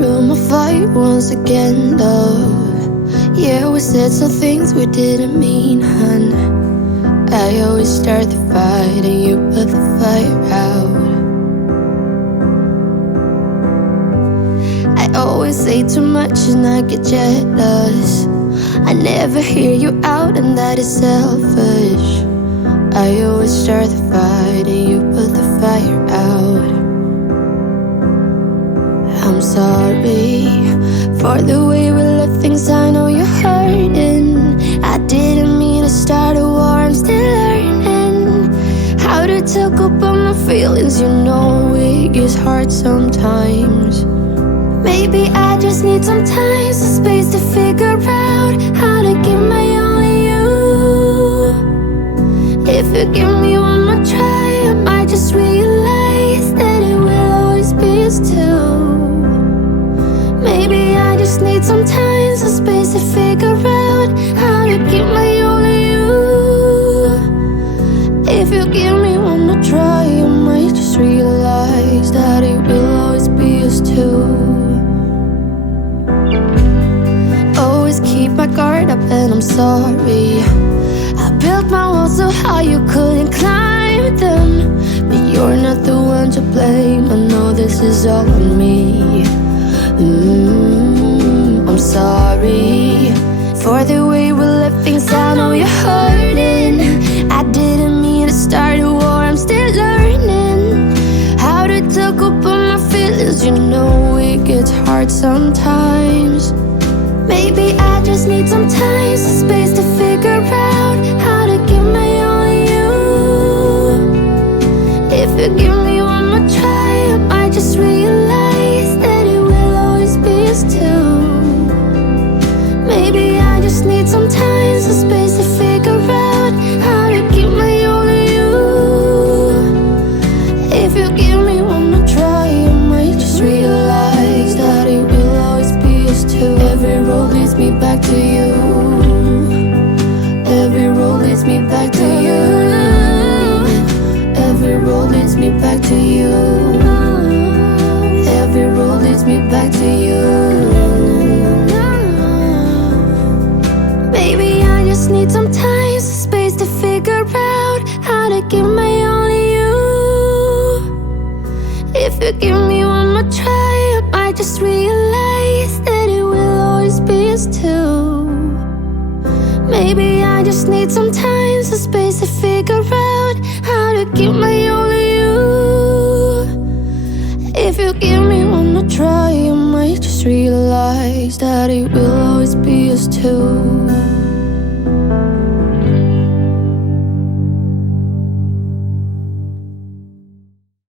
through my fight once again, love. Yeah, we said some things we didn't mean, hun. I always start the fight and you put the fire out. I always say too much and I get jealous. I never hear you out and that is selfish. I always start the fight and you put the fire out. I'm sorry for the way we let things, I know you're hurting. I didn't mean to start a war, I'm still learning how to talk about my feelings. You know it gets hard sometimes. Maybe I just need some time, some space to figure out how to give my only you. If you give me one more try, I might just realize that it will always be us two. Maybe I just need some time, some space to figure out how to keep my only you. If you give me one more try, I might just realize that it will always be us two. Always keep my guard up and I'm sorry. I built my walls so high you couldn't climb them. But you're not the one to blame, I know this is all on me. I'm sorry for the way we left things, I know you're hurting. I didn't mean to start a war, I'm still learning how to talk about my feelings. You know it gets hard sometimes. Maybe I just need some time, some space to figure out how to give my only you. If you give me one more try, I might just realize that it will always be us two. Maybe I just need some time, some space to figure out how to keep my only you. If you give me one more try, I might just realize that it will always be us two. Every road leads me back to you. Every road leads me back to you. Every road leads me back to you. Every road leads me back to you. Baby, I just need some time, some space to figure out how to give my only you. If you give me one more try, I might just realize that it will always be us two. Maybe I just need some time, some space to figure out how to keep my only you. If you give me one more try, I might just realize that it will always be us two.